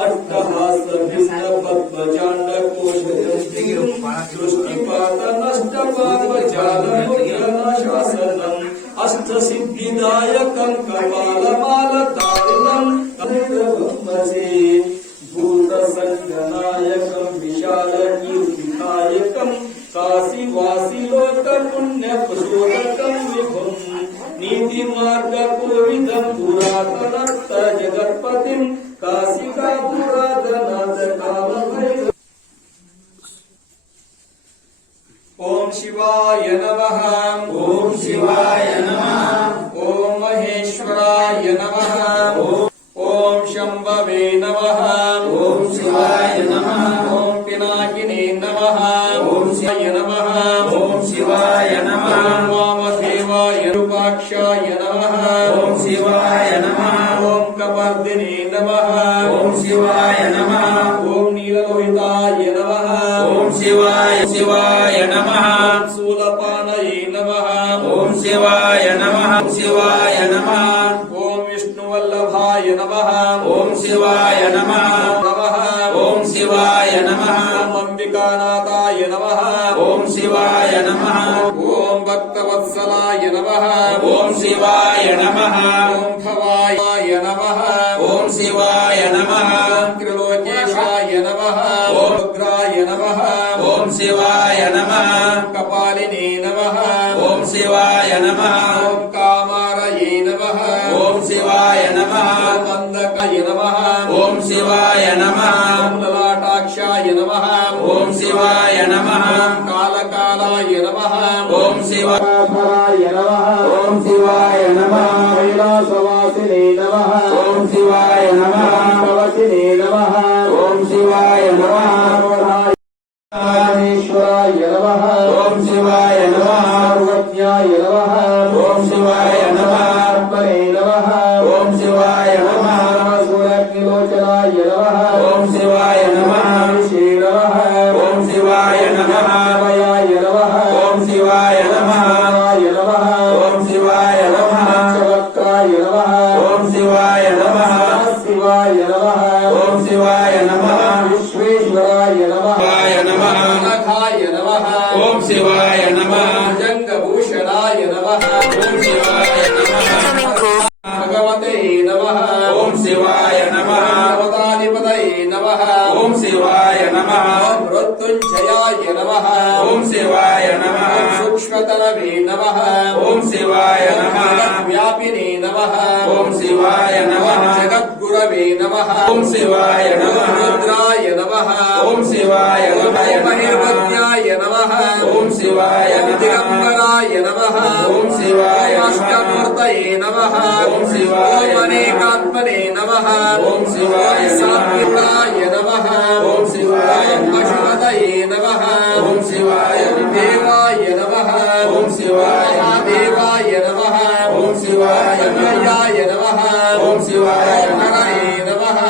अट्टहास भिन्न पद्मजांड कोश सृष्टिपात नष्ट पाप जाल शासनम अष्ट सिद्धिदायकं कपालमाल तारिणं भूत संगनायकं विशाल कीर्तिकायकं काशीवासी लोक पुण्य प्रचोदकं विभुं नीति मार्ग कोविदं पुरातनत्त जगत्पतिं काशिका पुरातनाथ कामभैरव। ओम शिवाय नमः। ओम शिवाय नमः। ओम महेश्वराय नमः। ओम शंभवे नमः। ओम शिवाय नमः। ओम पिनाकिने नमः। ओम शिवाय नमः। ओम शिवाय नमः। ओम वामदेवाय रूपाक्षाय नमः। ओम शिवाय नमः। ओम कपर्दिने नमः। ओम शिवाय नमः। ओम नीललोहिताय नमः। ओम शिवाय नमः। ओम शूलपाणये नमः। ओम शिवाय नमः। शिवाय नमः। ओम विष्णुवल्लभाय नमः। ओम शिवाय नमः। ओम शिवाय नमः। ओम अंबिकानाथाय नमः। ओम शिवाय नमः। ओम भक्तवत्सलाय नमः। ओम शिवाय नमः। ओम भवाय नमः। ओम शिवाय नमः। ओम त्रिलोकेशाय नमः। ओम रुद्राय नमः। ओम शिवाय नमः। कपालिने नमः। ओम शिवाय नमः। ओम कामारये नमः। ओम शिवाय नमः। ओम अंधकाय नमः। ओम शिवाय नमः। ओम ललाटाक्षाय नमः। ओम शिवाय नमः। ओम कालकालाय नमः। ओम शिवाय नमः। ओम शिवाय नमः। कैलासवासिने नमः। ओम शिवाय नमः। कवचिने नमः। ओम शिवाय नमः। ईश्वराय नमः। ओम शिवाय नमः। सर्वज्ञाय नमः। ओम शिवाय नमः। आत्मने नमः। ओम शिवाय नमः। सूर्यग्निलोचनाय नमः। ओम शिवाय नमः। ऋषि नमः। ओम शिवाय नमः। भयाय नमः। ओम शिवाय नमः। ओम शिवाय नमः। चवक्राय नमः। ओम शिवाय नमः। शिवाय नमः। ओम शिवाय नमः। विश्वेश्वराय नमः। नखाय नमः। ओम शिवाय नमः। जंगभूषणाय नमः। ओम शिवाय नमः। भगवते नमः। ओम शिवाय नमः। अवतारिपतये नमः। ओम शिवाय नमः। मृत्युंजयाय नमः। ओम शिवाय नमः। सूक्ष्मतरवे नमः। ओम शिवाय नमः। व्यापिने नमः। ओम शिवाय नमः। जगद्गुरवे नमः। ओम शिवाय नमः। रुद्राय नमः। ओम शिवाय नमः। महिर्वद्याय नमः। ओम शिवाय नमः। दिगंबराय नमः। ओम शिवाय नमः। अष्टमूर्तये नमः। ओम शिवाय नमः। अनेकात्मने नमः। ओम शिवाय नमः। सात्विकाय नमः। ओम शिवाय नमः। पशुपतये नमः। ओम शिवाय नमः। देवाय नमः। ओम शिवाय नमः। देवाय नमः। ओम शिवाय नमः। नमः। ओम शिवाय नमः। नमः।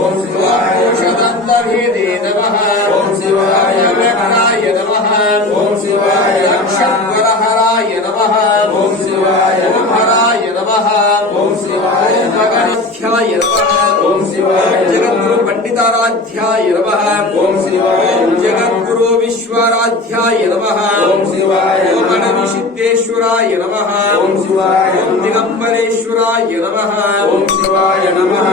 ओम शिवाय औषधन्दभेदे नमः। ओम शिवाय व्यक्ताय नमः। ओम शिवाय लक्षवरहराय नमः। ओम शिवाय हराय नमः। ओम शिवाय भगवध्याय नमः। ओम शिवाय जगद्गुरु पंडिताराध्याय नमः। ओम शिवाय जगद्गुरु विश्वाराध्याय नमः। ओम शिवाय ओम सिद्धेश्वराय नमः। ओम शिवाय ओम दिगंबरेश्वराय नमः। ओम शिवाय नमः।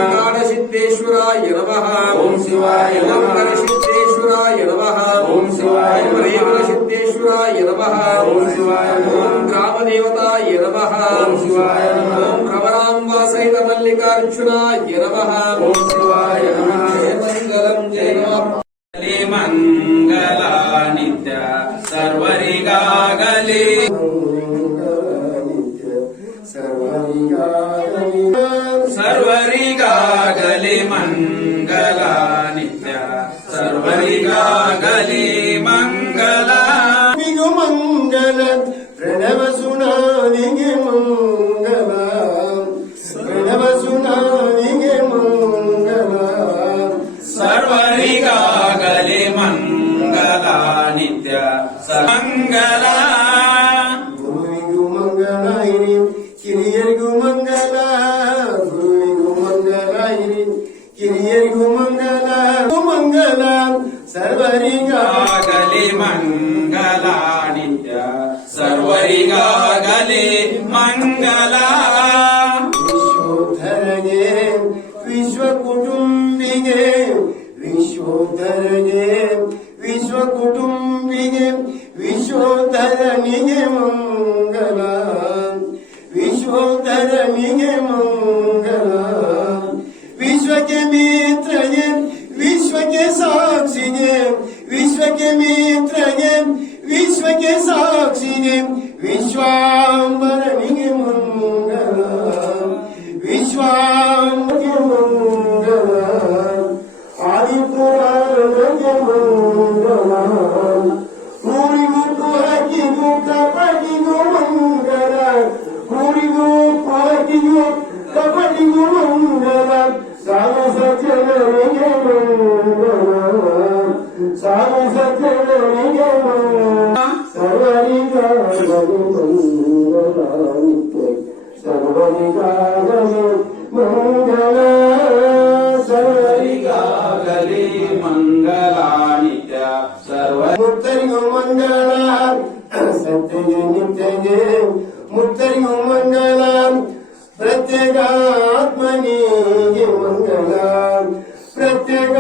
सिद्धेश्वराय नमः। ओम शिवाय नमः। सिद्धेश्वराय नमः। ओम शिवाय रेवल सिद्धेश्वराय नमः। ओम शिवाय ओम ग्रामदेवताय नमः। ओम शिवाय ओम भ्रमरांबा सहित मल्लिकार्जुनाय नमः। ओम शिवाय नमः। मंगलम जय मंगला नित्य सर्वरिगागले सर्वरिगागले मंगला नित्य सर्वरिगागले मंगला मंगल प्रणव सुनानिगे मंगल प्रणव सुनानिगे मंगल सर्वरिगागले मंगला नित्य मंगला गुरुविगु मंगलायिनि किरियरिगु मंगला गुरुविगु मंगलायिनि ಕಿರಿಯರಿಗೂ ಮಂಗಲ ಮಂಗಲ ಸರ್ವರಿಗಾಗಲಿ ಮಂಗಲ ನಿತ್ಯ ಸರ್ವರಿಗಾಗಲಿ ಮಂಗಲ ವಿಶ್ವೋದ್ಧರಗೆ ವಿಶ್ವ ಕುಟುಂಬಿಗೆ ವಿಶ್ವೋದ್ಧರಗೆ ವಿಶ್ವ ಕುಟುಂಬಿಗೆ ವಿಶ್ವೋದ್ಧರನಿಗೆ ಮಂಗಲ ವಿಶ್ವೋದ್ಧರನಿಗೆ ಮಂಗಲ ವಿಶ್ವಕ್ಕೆ ಮಿತ್ರಗೆ ವಿಶ್ವಕ್ಕೆ ಸಾಕ್ಷಿಗೆ ವಿಶ್ವಕ್ಕೆ ಮಿತ್ರಗೆ ವಿಶ್ವಕ್ಕೆ ಸಾಕ್ಷಿಗೆ ವಿಶ್ವಾಂಬರನಿಗೆ ಮಂಗಲ ವಿಶ್ವಾಂಬರಿಗೆ ಮಂಗಲ ಆದಿಪುರಾಣಗೆ ಮಂಗಲ ಊರಿಗೂ ಕೊರಗಿಗೂ ಕಬಡಿಗೂ ಮಂಗಲ ಊರಿಗೂ ಕೊರಗಿಗೂ ಕಬಡಿಗೂ ಮಂಗಲ ಸಾಲು ಸಜ್ಜನರಿಗೆ ಮಂಗಲ ಸಾಲು ಸಜ್ಜನರಿಗೆ ಮಂಗಲ ಸರ್ವರಿಗಾಗಲಿ ಮಂಗಲ ನಿತ್ಯ ಸರ್ವರಿಗಾಗಲಿ ಮಂಗಲ ಸರ್ವರಿಗಾಗಲಿ ಮಂಗಲ ನಿತ್ಯ ಸರ್ವ ಮುಕ್ತರಿಗೂ ಮಂಗಲ ಸತ್ಯಗೆ ನಿತ್ಯಗೆ ಮುಕ್ತರಿಗೂ ಮಂಗಲ ಪ್ರತ್ಯೇಕ ಆತ್ಮನಿಗೆ ಮಂಗಲ ಪ್ರತ್ಯೇಕ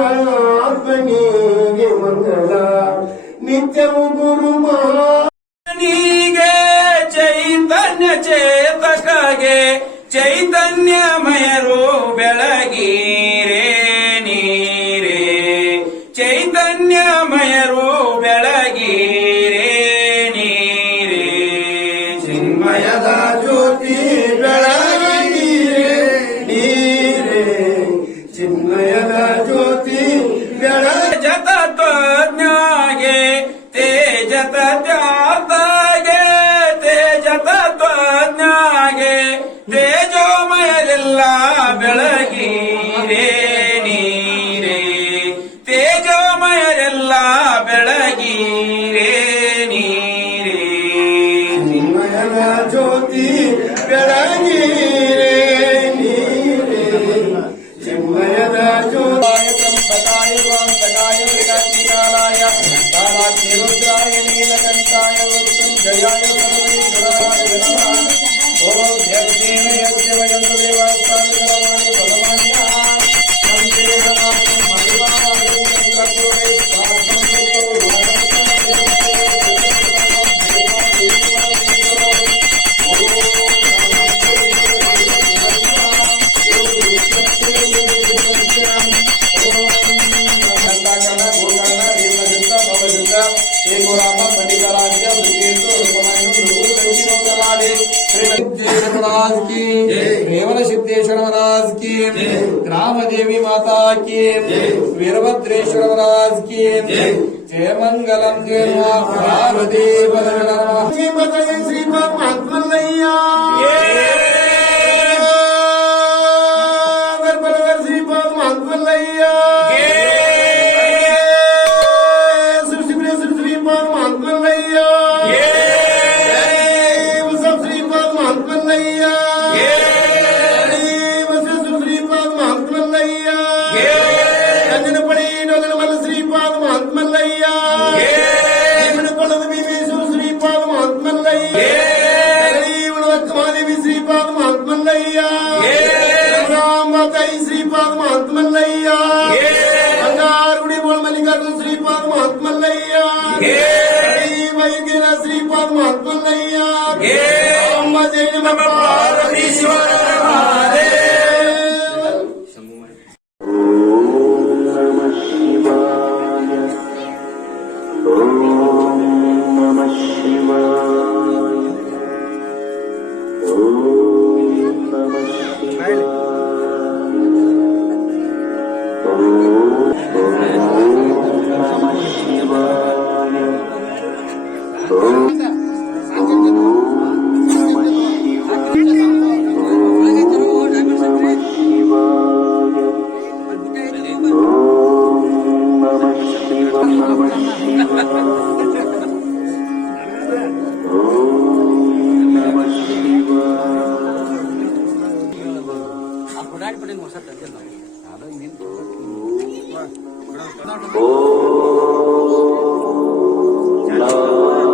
ಆತ್ಮನಿಗೆ ಮಂಗಲ ನಿತ್ಯವು ಗುರು ನೀಗೆ ಚೈತನ್ಯ ಚೇತಕಗೆ ಚೈತನ್ಯಮಯರು ಬೆಳಗೀರೇ ನೀರೇ ಚೈತನ್ಯಮಯರು ಬೆಳಗೀರೇ ನೀರೇ ಚಿನ್ಮಯದ ಜ್ಯೋತಿ ಬೆಳಗೀರೆ ನೀರೇ ಚಿನ್ಮಯದ ಜ್ಯೋತಿ ಬೆಳಗ ಜತತ್ವಜ್ಞಾಗೆ ತೇಜ ತತ್ಯಾತ್ಮಗೆ ತೇಜ ತತ್ವಜ್ಞಾಗೆ ತೇಜೋಮಯರೆಲ್ಲ ಬೆಳಗೀರೇ ನೀರೇ ತೇಜೋಮಯರೆಲ್ಲ ಬೆಳಗೀರೇ ನೀರೇ ಚಿನ್ಮಯದ ಜ್ಯೋತಿ ಬೆಳಗೀರೆ ನೀರೇ ಚಿನ್ಮಯದ ಜ್ಯೋತಿ ತ್ರಂಬಕಾಯ ಸ್ವಾಂತಕಾಯ ವಿಕಾಸಿಕಾಲಾಯ ಕಾಲಾಗ್ನಿ ರುದ್ರಾಯ ನೀಲಕಂಠಾಯ ಮೃತ್ಯುಂಜಯಾಯ ಸರ್ವೇಶ್ವರಾಯ ನಮಃ ಓಂ ಯಜ್ಞೇನ ಯಜ್ಞವಯಂತು ದೇವಾಸ್ತಾನಿಕರವಾಣಿ ಬಲಮಾನ್ಯ ವಂದೇ ಸಮಾಜಂ ಮಹಿಮಾವಾದಿಂ ಚಂದ್ರಚೂಡೇ ಸ್ವಾರ್ಥಂ रेवल सिद्धेश्वर महाराज की ग्राम देवी माता की वीरभद्रेश्वर महाराज की जय मंगलम जय पार्वती श्रीमद महात्मैया श्रीमद महात्मैया श्रीमद महात्मैया श्रीपाद महात्मैया अंगारगुड़ी बोल मल्लिकार्जुन श्रीपाद महात्मैया वैगिरा श्रीपाद महात्मैया अम्मा जय पार्वतीश्वर ಓಂ